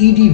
ED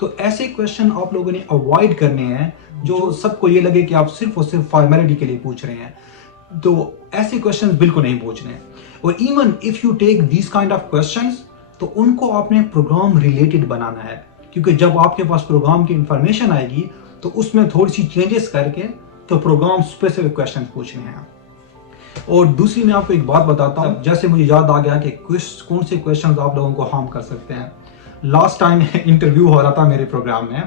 تو ایسے question آپ لوگوں نے اوائڈ کرنے ہیں جو سب کو یہ لگے کہ آپ صرف اور صرف فارمیلٹی کے لیے پوچھ رہے ہیں. تو ایسے کویشچنز بالکل نہیں پوچھنے ہیں. اور even if you take these kind of questions تو ان کو آپ نے پروگرام ریلیٹڈ بنانا ہے, کیونکہ جب آپ کے پاس پروگرام کی انفارمیشن آئے گی تو اس میں تھوڑی سی چینجز کر کے تو پروگرام اسپیسیفک کویشچنز پوچھنے ہیں. اور دوسری میں آپ کو ایک بات بتاتا ہوں, جیسے مجھے یاد آ گیا کہ کون سے کویشچنز آپ لوگوں کو ہارم کر سکتے ہیں. لاسٹ ٹائم انٹرویو ہو رہا تھا میرے پروگرام میں,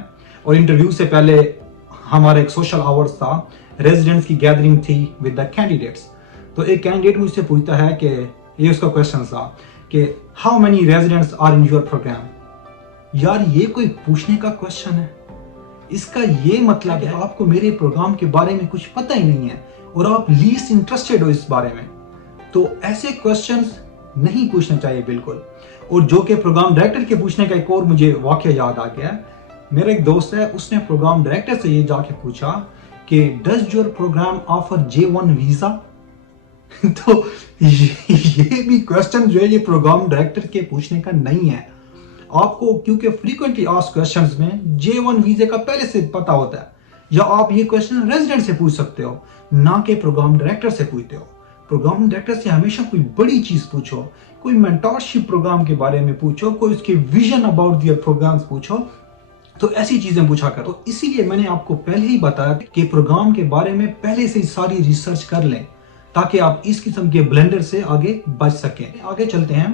اور انٹرویو سے پہلے ہمارا ایک سوشل آورز تھا, ریزیڈنٹس کی گیدرنگ تھی ود دا کینڈیڈیٹس. تو ایک کینڈیڈیٹ مجھ سے پوچھتا ہے کہ یہ اس کا کویشچن تھا کہ how many residents are in your program. یار یہ کوئی پوچھنے کا کویشچن ہے؟ اس کا یہ مطلب ہے آپ کو میرے پروگرام کے بارے میں کچھ پتہ ہی نہیں ہے اور آپ لیسٹ انٹرسٹڈ ہو اس بارے میں. تو ایسے کویشچنز نہیں پوچھنا چاہیے بالکل. اور جو کہ پروگرام ڈائریکٹر کے پوچھنے کا ایک اور مجھے واقعہ یاد آ گیا. میرا ایک دوست ہے, اس نے پروگرام ڈائریکٹر سے یہ جا کے پوچھا کہ does your program offer J1 visa. تو یہ بھی کویشچن جو ہے یہ پروگرام ڈائریکٹر کے پوچھنے کا نہیں ہے. آپ کو کیونکہ فریکوینٹلی آسک کویشچنز میں J1 ویزے کا پہلے سے پتہ ہوتا ہے, یا آپ یہ کویشچن ریزیڈنٹ سے پوچھ سکتے ہو نہ کہ پروگرام ڈائریکٹر سے پوچھتے ہو. پروگرام ڈائریکٹر سے ہمیشہ کوئی بڑی چیز پوچھو, کوئی مینٹورشپ پروگرام کے بارے میں پوچھو, کوئی اس کے ویژن اباؤٹ دیئر پروگرامز پوچھو. تو ایسی چیزیں پوچھا کرو. تو اسی لیے میں نے آپ کو پہلے ہی بتایا کہ پروگرام کے بارے میں پہلے سے ساری ریسرچ کر لیں تاکہ آپ اس قسم کے بلنڈر سے آگے بچ سکیں. آگے چلتے ہیں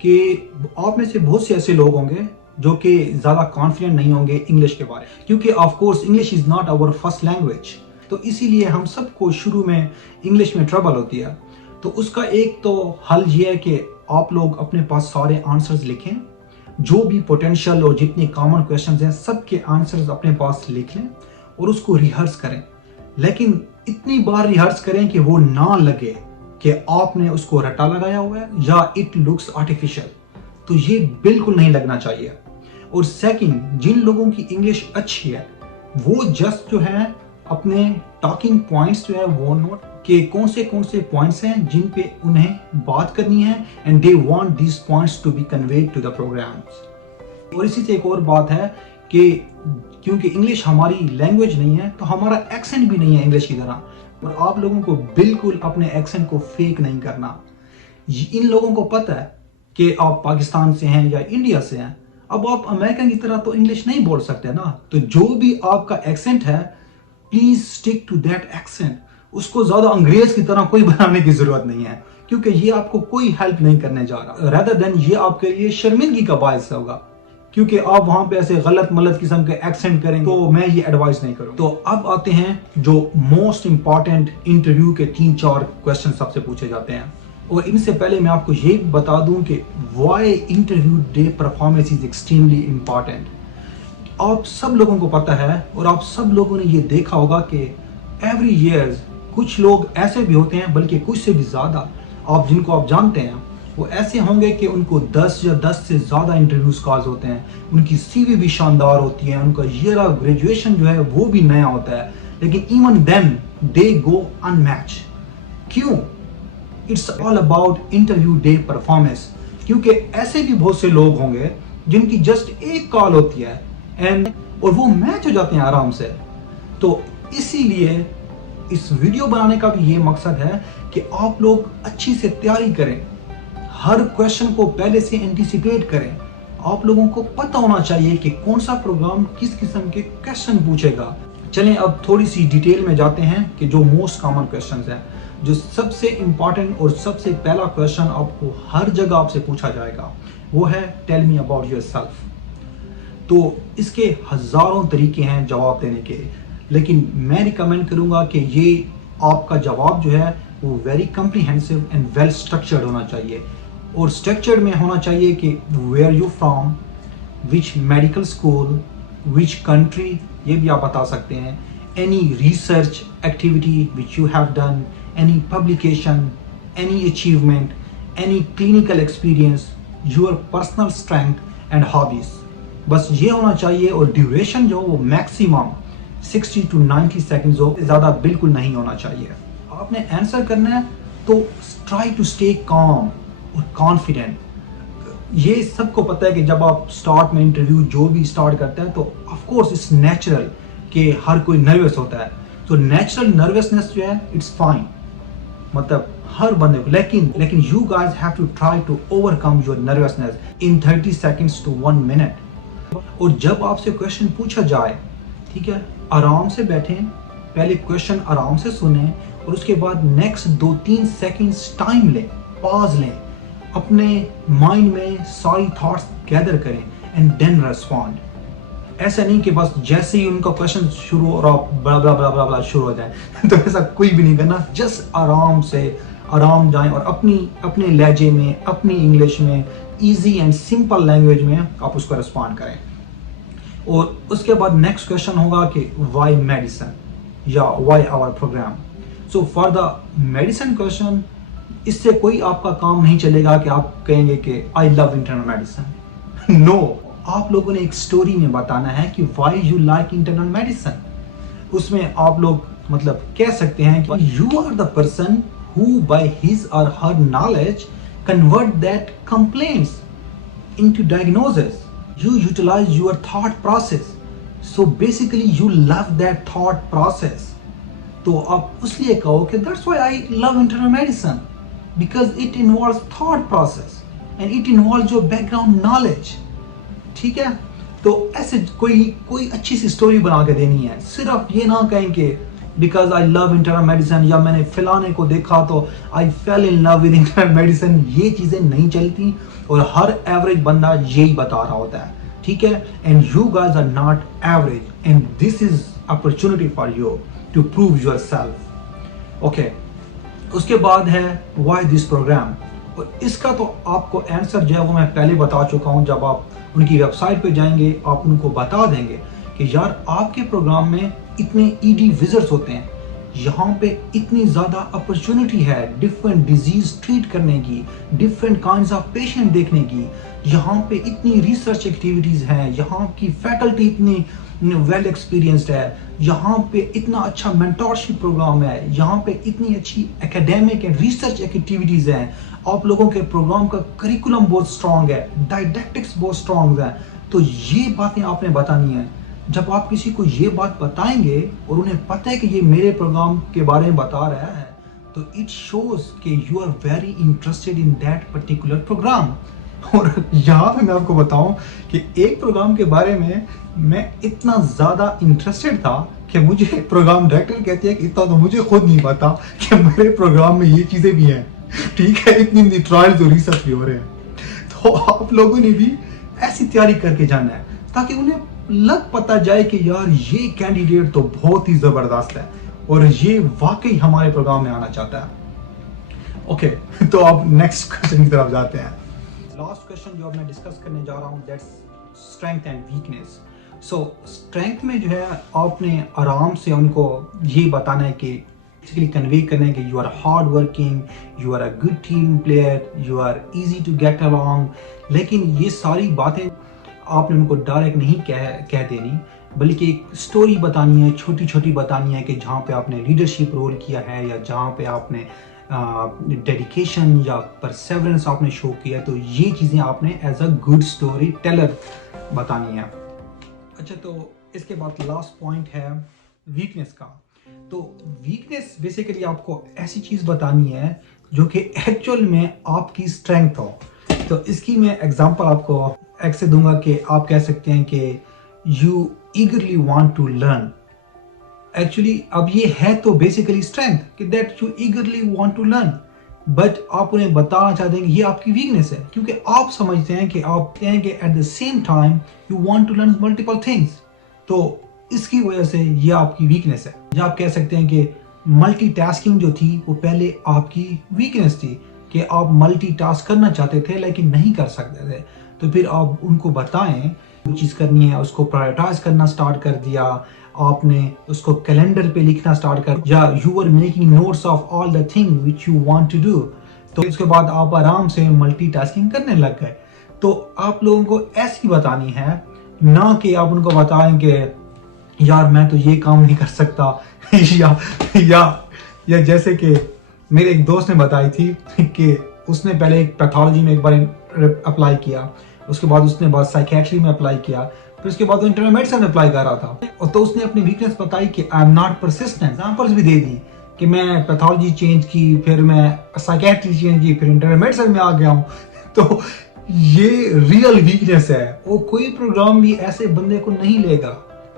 کہ آپ میں سے بہت سے ایسے لوگ ہوں گے جو کہ زیادہ کانفیڈنٹ نہیں ہوں گے انگلش کے بارے میں, کیونکہ of course English is not our first language. تو اسی لیے ہم سب کو شروع میں انگلش میں ٹربل ہوتی ہے. تو اس کا ایک تو حل یہ ہے کہ آپ لوگ اپنے پاس سارے آنسرز لکھیں, جو بھی پوٹینشیل اور جتنے کامن کویشچنز ہیں سب کے آنسرز اپنے پاس لکھ لیں اور اس کو ریہرس کریں. لیکن اتنی بار ریہرس کریں کہ وہ نہ لگے کہ آپ نے اس کو رٹا لگایا ہوا ہے یا اٹ لکس آرٹیفیشل. تو یہ بالکل نہیں لگنا چاہیے. اور سیکنڈ, جن لوگوں کی انگلش اچھی ہے وہ جسٹ جو ہے اپنے ٹاکنگ پوائنٹس جو ہے وہ نوٹ کہ کون سے پوائنٹس ہیں جن پہ انہیں بات کرنی ہے and they want these points to be conveyed to the programs. اور اسی سے ایک اور بات ہے کہ کیونکہ انگلش ہماری لینگویج نہیں ہے تو ہمارا ایکسنٹ بھی نہیں ہے انگلش کی طرح, اور آپ لوگوں کو بالکل اپنے ایکسنٹ کو فیک نہیں کرنا. ان لوگوں کو پتہ ہے کہ آپ پاکستان سے ہیں یا انڈیا سے ہیں, اب آپ امریکن کی طرح تو انگلش نہیں بول سکتے نا. تو جو بھی آپ کا ایکسنٹ ہے please stick to that accent. اس کو زیادہ انگریز کی طرح کوئی بنانے کی ضرورت نہیں ہے, کیونکہ یہ آپ کو کوئی ہیلپ نہیں کرنے جا رہا. rather than یہ آپ کے لیے شرمندگی کا باعث ہوگا, کیونکہ آپ وہاں پہ ایسے غلط ملت قسم کے ایکسنٹ کریں گے, تو میں یہ ایڈوائز نہیں کروں. تو اب آتے ہیں جو موسٹ امپورٹنٹ انٹرویو کے 3-4 کویشچن سب سے پوچھے جاتے ہیں. اور ان سے پہلے میں آپ کو یہ بتا دوں کہ why interview day performance is extremely important. آپ سب لوگوں کو پتہ ہے اور آپ سب لوگوں نے یہ دیکھا ہوگا کہ ایوری ایئرز کچھ لوگ ایسے بھی ہوتے ہیں, بلکہ کچھ سے بھی زیادہ, آپ جن کو آپ جانتے ہیں وہ ایسے ہوں گے کہ ان کو 10 یا 10 سے زیادہ انٹرویوز کالز ہوتے ہیں. ان کی سی وی بھی شاندار ہوتی ہے, ان کا ایئر آف گریجویشن جو ہے وہ بھی نیا ہوتا ہے, لیکن even then they go in match. کیوں؟ It's all about interview day performance. کیونکہ ایسے بھی بہت سے لوگ ہوں گے جن کی جسٹ ایک کال ہوتی ہے اور وہ میچ ہو جاتے ہیں آرام سے. تو اسی لیے اس ویڈیو بنانے کا بھی یہ مقصد ہے کہ آپ لوگ اچھی سے تیاری کریں, ہر کویشچن کو پہلے سے اینٹیسپیٹ کریں. آپ لوگوں کو پتہ ہونا چاہیے کہ کون سا پروگرام کس قسم کے کویشچن پوچھے گا. چلیں اب تھوڑی سی ڈیٹیل میں جاتے ہیں کہ جو موسٹ کامن کویشچنز ہیں. جو سب سے امپورٹنٹ اور سب سے پہلا کویشچن آپ کو ہر جگہ آپ سے پوچھا جائے گا وہ ہے tell me about your self. تو اس کے ہزاروں طریقے ہیں جواب دینے کے, لیکن میں ریکمینڈ کروں گا کہ یہ آپ کا جواب جو ہے وہ very comprehensive and well structured ہونا چاہیے. اور اسٹرکچرڈ میں ہونا چاہیے کہ where you from, which medical school, which country, یہ بھی آپ بتا سکتے ہیں. Any research activity which you have done, any publication, any achievement, any clinical experience, your personal strength and hobbies. بس یہ ہونا چاہیے. اور ڈیوریشن جو وہ میکسیمم 60 to 90 سیکنڈز ہو, زیادہ بالکل نہیں ہونا چاہیے. آپ نے آنسر کرنا ہے تو ٹرائی ٹو اسٹے کام اور کانفیڈنٹ. یہ سب کو پتہ ہے کہ جب آپ سٹارٹ میں انٹرویو جو بھی سٹارٹ کرتے ہیں تو آف کورس اٹس نیچرل کہ ہر کوئی نروس ہوتا ہے. تو نیچرل نروسنس جو ہے اٹس فائن, مطلب ہر بندے کو, لیکن you guys have to try to overcome your nervousness in 30 seconds to 1 minute. اور جب آپ سے کویشچن پوچھا جائے, ٹھیک ہے, آرام سے بیٹھیں, پہلے کویشچن آرام سے سنیں اور اس کے بعد نیکسٹ 2-3 seconds ٹائم لیں, پاز لیں, اپنے مائنڈ میں ساری تھاٹس گیدر کریں اینڈ دین ریسپونڈ. ایسا نہیں کہ بس جیسے ہی ان کا کویشچن شروع اور آپ بلا بلا بلا بلا بلا شروع ہو جائیں. تو ایسا کوئی بھی نہیں کرنا, جسٹ آرام جائیں اور اپنے لہجے میں, اپنی انگلش میں, ایزی اینڈ سمپل لینگویج میں آپ اس کو ریسپونڈ کریں. اور اس کے بعد نیکسٹ کویشچن ہوگا کہ وائی میڈیسن یا why our program. So for the medicine question اس سے کوئی آپ کا کام نہیں چلے گا کہ آپ کہیں گے کہ آئی لو انٹرنل میڈیسن. نو, آپ لوگوں نے ایک سٹوری میں بتانا ہے کہ why you like internal medicine. اس میں آپ لوگ مطلب کہہ سکتے ہیں کہ you are the person who by his or her knowledge convert that complaints into diagnosis. You utilize your thought process. So basically you love that thought process. تو آپ اس لیے کہو کہ that's why I love internal medicine, because it involves thought process and it involves your background knowledge. ٹھیک ہے, تو ایسے کوئی اچھی سی سٹوری بنا کے دینی ہے. صرف یہ نہ کہیں کہ because I love internal medicine یا میں نے فلانے کو دیکھا تو I feel in love with internal medicine. یہ چیزیں نہیں چلتی اور ہر ایوریج بندہ یہی بتا رہا ہوتا ہے, ٹھیک ہے. And you guys are not average and this is opportunity for you to prove yourself. Okay, اس کے بعد ہے وائی دس پروگرام. اور اس کا تو آپ کو آنسر جو ہے وہ میں پہلے بتا چکا ہوں. جب آپ ان کی ویب سائٹ پہ جائیں گے آپ ان کو بتا دیں گے کہ یار آپ کے پروگرام میں اتنے ED وزٹس ہوتے ہیں, یہاں پہ اتنی زیادہ اپرچونٹی ہے ڈفرینٹ ڈیزیز ٹریٹ کرنے کی, ڈفرینٹ کائنڈز آف پیشنٹ دیکھنے کی, یہاں پہ اتنی ریسرچ ایکٹیویٹیز ہیں, یہاں کی فیکلٹی اتنی ویل ایکسپیرینسڈ ہے, یہاں پہ اتنا اچھا مینٹورشپ پروگرام ہے, یہاں پہ اتنی اچھی اکیڈیمک اینڈ ریسرچ ایکٹیویٹیز ہیں, آپ لوگوں کے پروگرام کا کریکولم بہت اسٹرانگ ہے, ڈائڈیکٹکس بہت اسٹرانگ ہیں. تو یہ باتیں آپ نے بتانی ہیں. جب آپ کسی کو یہ بات بتائیں گے اور انہیں پتہ ہے کہ یہ میرے پروگرام کے بارے میں بتا رہا ہے, تو اٹ شوز کہ you are very interested in that particular program. اور یہاں پہ میں آپ کو بتاؤں کہ ایک پروگرام کے بارے میں اتنا زیادہ انٹرسٹڈ تھا کہ مجھے پروگرام ڈائریکٹر کہتی ہے کہ اتنا تو مجھے خود نہیں پتا کہ میرے پروگرام میں یہ چیزیں بھی ہیں, ٹھیک ہے, اتنی ٹرائلز اور ریسرچ بھی ہو رہے ہیں. تو آپ لوگوں نے بھی ایسی تیاری کر کے جانا ہے تاکہ انہیں لگ پتا جائے کہ یار یہ کینڈیڈیٹ تو بہت ہی زبردست ہے اور یہ واقعی ہمارے پروگرام میں آنا چاہتا ہے. اوکے, تو آپ نیکسٹ کویشچن کی طرف جاتے ہیں. لاسٹ کویشچن جو اب میں ڈسکس کرنے جا رہا ہوں that's strength and weakness. So strength میں جو ہے آپ نے آرام سے ان کو یہ بتانا ہے کہ بیسیکلی کنوے کرنا ہے کہ you are hard working, you are a good team player, you are easy to get along. لیکن یہ ساری باتیں آپ نے ان کو ڈائریکٹ نہیں کہہ دینی, بلکہ ایک سٹوری بتانی ہے, چھوٹی چھوٹی بتانی ہے کہ جہاں پہ آپ نے لیڈرشپ رول کیا ہے یا جہاں پہ آپ نے ڈیڈیکیشن یا پرسیورنس آپ نے شو کیا ہے. تو یہ چیزیں آپ نے as a good storyteller بتانی ہے. اچھا, تو اس کے بعد لاسٹ پوائنٹ ہے ویکنیس کا. تو ویکنیس بیسیکلی آپ کو ایسی چیز بتانی ہے جو کہ ایکچوئل میں آپ کی اسٹرینتھ ہو. تو اس کی میں ایگزامپل آپ کو ایک سے دوں گا کہ آپ کہہ سکتے ہیں کہ you eagerly want to learn. Actually اب یہ ہے تو بیسیکلی اسٹرینتھ کہ that you eagerly want to learn, but آپ انہیں بتانا چاہتے ہیں کہ یہ آپ کی ویکنیس ہے کیونکہ آپ سمجھتے ہیں کہ آپ کہیں کہ at the same time you want to learn multiple things. تو اس کی وجہ سے یہ آپ کی ویکنیس ہے. یا آپ کہہ سکتے ہیں کہ ملٹی ٹاسکنگ جو تھی وہ پہلے آپ کی ویکنیس تھی کہ آپ ملٹی ٹاسک کرنا چاہتے تھے لیکن نہیں کر سکتے تھے. تو پھر آپ ان کو بتائیں جو چیز کرنی ہے اس کو پرائورٹائز کرنا سٹارٹ کر دیا, آپ نے اس کو کیلنڈر پہ لکھنا سٹارٹ کر دیا, you are making notes of all the thing which you want to do. تو اس کے بعد آپ آرام سے ملٹی ٹاسکنگ کرنے لگ گئے. تو آپ لوگوں کو ایسی بتانی ہے, نہ کہ آپ ان کو بتائیں کہ یار میں تو یہ کام نہیں کر سکتا یا جیسے کہ میرے ایک دوست نے بتائی تھی کہ اس نے پہلے ایک پیتھولوجی میں ایک بار اپلائی کیا, اس کے بعد اس نے سائیکیٹری میں اپلائی کیا, پھر اس کے بعد وہ انٹرنل میڈیسن میں اپلائی کر رہا تھا, تو اس نے اپنی ویکنیس بتائی کہ I am not persistent. Examples بھی دے دی کہ میں پیتھولوجی چینج کی, پھر میں سائیکیٹری چینج کی, پھر انٹرنل میڈیسن میں آ گیا ہوں. تو یہ ریئل ویکنیس ہے. وہ کوئی پروگرام بھی ایسے بندے کو نہیں لے گا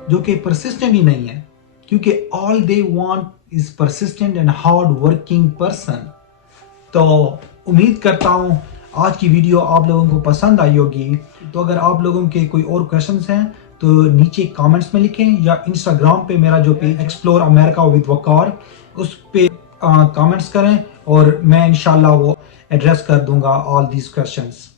جو کہ پرسسٹنٹ ہی نہیں ہے, کیونکہ all they want is persistent and hard working person. تو امید کرتا ہوں آج کی ویڈیو آپ لوگوں کو پسند آئی ہوگی. تو اگر آپ لوگوں کے کوئی اور کویشچنس ہیں تو نیچے کامنٹس میں لکھیں, یا انسٹاگرام پہ میرا جو پیج ایکسپلور امریکہ ود وقار, اس پہ کامنٹس کریں, اور میں انشاءاللہ وہ ایڈریس کر دوں گا آل دیز کویشچنس.